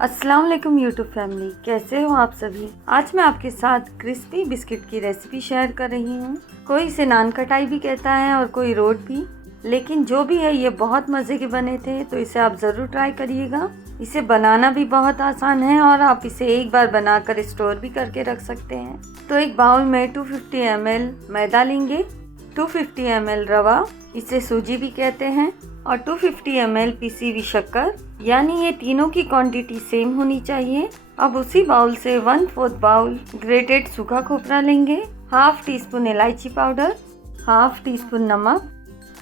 अस्सलाम वालेकुम YouTube family, कैसे हो आप सभी। आज मैं आपके साथ क्रिस्पी बिस्किट की रेसिपी शेयर कर रही हूँ। कोई इसे नान कटाई भी कहता है और कोई रोट भी, लेकिन जो भी है ये बहुत मज़े के बने थे, तो इसे आप ज़रूर ट्राई करिएगा। इसे बनाना भी बहुत आसान है और आप इसे एक बार बनाकर स्टोर भी करके रख सकते हैं। तो एक बाउल में 250 ml मैदा लेंगे, 250 ml रवा, इसे सूजी भी कहते हैं, और 250 ml पिसी हुई शक्कर, यानी ये तीनों की क्वांटिटी सेम होनी चाहिए। अब उसी बाउल से 1/4 बाउल ग्रेटेड सूखा खोपरा लेंगे, हाफ टी स्पून इलायची पाउडर, हाफ टी स्पून नमक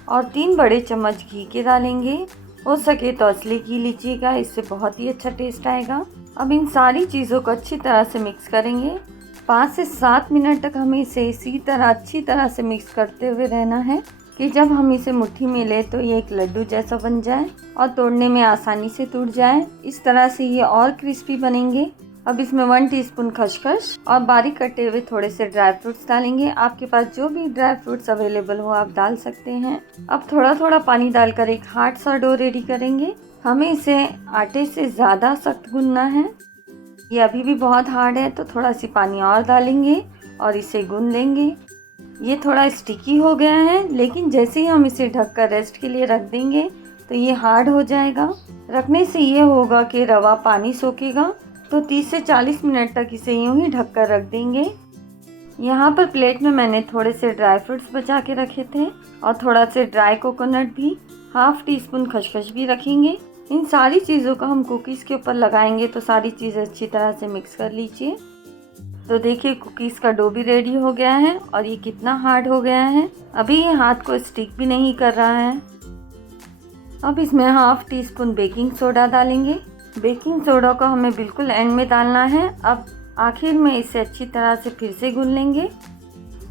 और 3 बड़े चम्मच घी के डालेंगे। हो सके तो असली घी लीजिएगा, इससे बहुत ही अच्छा टेस्ट आएगा। अब इन सारी चीज़ों को अच्छी तरह से मिक्स करेंगे। 5 से 7 मिनट तक हमें इसे इसी तरह अच्छी तरह से मिक्स करते हुए रहना है कि जब हम इसे मुट्ठी में ले तो ये एक लड्डू जैसा बन जाए और तोड़ने में आसानी से टूट जाए। इस तरह से ये और क्रिस्पी बनेंगे। अब इसमें 1 टीस्पून खसखस और बारीक कटे हुए थोड़े से ड्राई फ्रूट्स डालेंगे। आपके पास जो भी ड्राई फ्रूट्स अवेलेबल हो आप डाल सकते हैं। अब थोड़ा थोड़ा पानी डालकर एक हार्ड सा डो रेडी करेंगे। हमें इसे आटे से ज़्यादा सख्त गूंथना है। ये अभी भी बहुत हार्ड है, तो थोड़ा सी पानी और डालेंगे और इसे गूंथ लेंगे। ये थोड़ा स्टिकी हो गया है, लेकिन जैसे ही हम इसे ढककर रेस्ट के लिए रख देंगे तो ये हार्ड हो जाएगा। रखने से ये होगा कि रवा पानी सोखेगा, तो 30 से 40 मिनट तक इसे यूं ही ढककर रख देंगे। यहाँ पर प्लेट में मैंने थोड़े से ड्राई फ्रूट्स बचा के रखे थे और थोड़ा से ड्राई कोकोनट भी, हाफ टी स्पून खसखस भी रखेंगे। इन सारी चीज़ों को हम कुकीज़ के ऊपर लगाएंगे, तो सारी चीज़ें अच्छी तरह से मिक्स कर लीजिए। तो देखिए कुकीज़ का डो भी रेडी हो गया है और ये कितना हार्ड हो गया है। अभी ये हाथ को स्टिक भी नहीं कर रहा है। अब इसमें half tea spoon baking soda डालेंगे। बेकिंग सोडा को हमें बिल्कुल एंड में डालना है। अब आखिर में इसे अच्छी तरह से फिर से गूंथ लेंगे।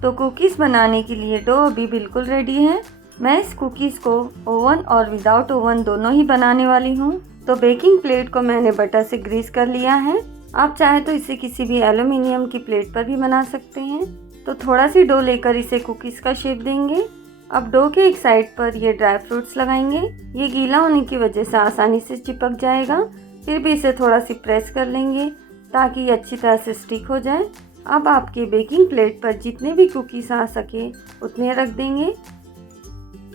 तो कुकीज़ बनाने के लिए डो अभी बिल्कुल रेडी है। मैं इस कुकीज़ को ओवन और विदाउट ओवन दोनों ही बनाने वाली हूँ। तो बेकिंग प्लेट को मैंने बटर से ग्रीस कर लिया है। आप चाहे तो इसे किसी भी एल्युमिनियम की प्लेट पर भी बना सकते हैं। तो थोड़ा सी डो लेकर इसे कुकीज़ का शेप देंगे। अब डो के एक साइड पर ये ड्राई फ्रूट्स लगाएंगे। ये गीला होने की वजह से आसानी से चिपक जाएगा, फिर भी इसे थोड़ा सी प्रेस कर लेंगे ताकि ये अच्छी तरह से स्टिक हो जाए। अब आपके बेकिंग प्लेट पर जितने भी कुकीज़ आ सके उतने रख देंगे।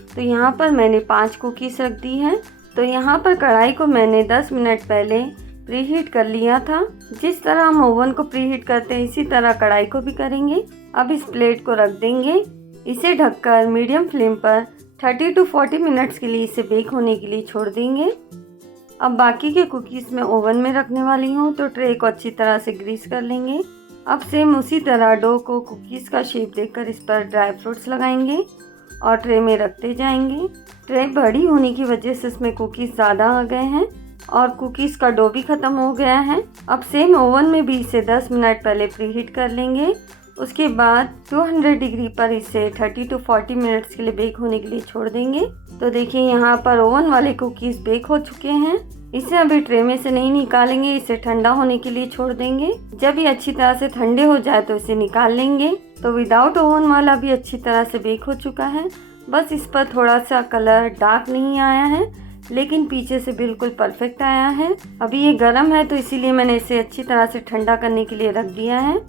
तो यहाँ पर मैंने 5 कुकीज़ रख दी हैं। तो यहाँ पर कढ़ाई को मैंने 10 मिनट पहले प्रीहीट कर लिया था। जिस तरह हम ओवन को प्रीहीट करते हैं इसी तरह कढ़ाई को भी करेंगे। अब इस प्लेट को रख देंगे। इसे ढककर मीडियम फ्लेम पर 30 to 40 मिनट्स के लिए इसे बेक होने के लिए छोड़ देंगे। अब बाकी के कुकीज़ मैं ओवन में रखने वाली हूँ, तो ट्रे को अच्छी तरह से ग्रीस कर लेंगे। अब सेम उसी तरह डो को कुकीज़ का शेप देकर इस पर ड्राई फ्रूट्स लगाएंगे और ट्रे में रखते जाएंगे। ट्रे बड़ी होने की वजह से इसमें कुकीज़ ज़्यादा आ गए हैं और कुकीज़ का डो भी ख़त्म हो गया है। अब सेम ओवन में भी इसे 10 मिनट पहले प्रीहीट कर लेंगे। उसके बाद 200 डिग्री पर इसे 30 to 40 मिनट्स के लिए बेक होने के लिए छोड़ देंगे। तो देखिए यहाँ पर ओवन वाले कुकीज़ बेक हो चुके हैं। इसे अभी ट्रे में से नहीं निकालेंगे, इसे ठंडा होने के लिए छोड़ देंगे। जब ये अच्छी तरह से ठंडे हो जाए तो इसे निकाल लेंगे। तो विदाउट ओवन वाला भी अच्छी तरह से बेक हो चुका है। बस इस पर थोड़ा सा कलर डार्क नहीं आया है, लेकिन पीछे से बिल्कुल परफेक्ट आया है। अभी ये गर्म है तो इसीलिए मैंने इसे अच्छी तरह से ठंडा करने के लिए रख दिया है।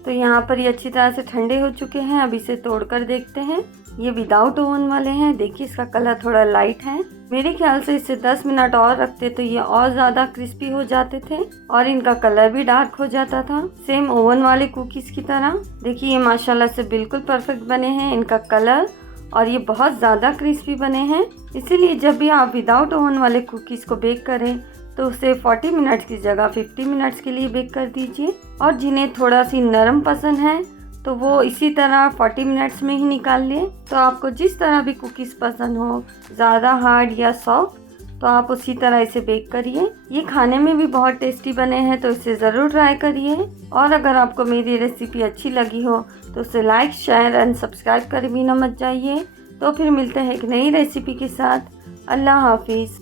तो यहाँ पर ये अच्छी तरह से ठंडे हो चुके हैं। अब इसे तोड़कर देखते हैं। ये विदाउट ओवन वाले हैं। देखिए इसका कलर थोड़ा लाइट है। मेरे ख्याल से इसे 10 मिनट और रखते तो ये और ज़्यादा क्रिस्पी हो जाते थे और इनका कलर भी डार्क हो जाता था, सेम ओवन वाले कुकीज़ की तरह। देखिए ये माशाल्लाह से बिल्कुल परफेक्ट बने हैं, इनका कलर और ये बहुत ज़्यादा क्रिस्पी बने हैं। इसीलिए जब भी आप विदाउट ओवन वाले कुकीज़ को बेक करें तो उसे 40 मिनट्स की जगह 50 मिनट्स के लिए बेक कर दीजिए। और जिन्हें थोड़ा सी नरम पसंद है तो वो इसी तरह 40 मिनट्स में ही निकाल लें। तो आपको जिस तरह भी कुकीज़ पसंद हो, ज़्यादा हार्ड या सॉफ्ट, तो आप उसी तरह इसे बेक करिए। ये खाने में भी बहुत टेस्टी बने हैं, तो इसे ज़रूर ट्राई करिए। और अगर आपको मेरी रेसिपी अच्छी लगी हो तो उसे लाइक, शेयर एंड सब्सक्राइब कर भी ना मत जाइए। तो फिर मिलते हैं एक नई रेसिपी के साथ। अल्लाह हाफिज़।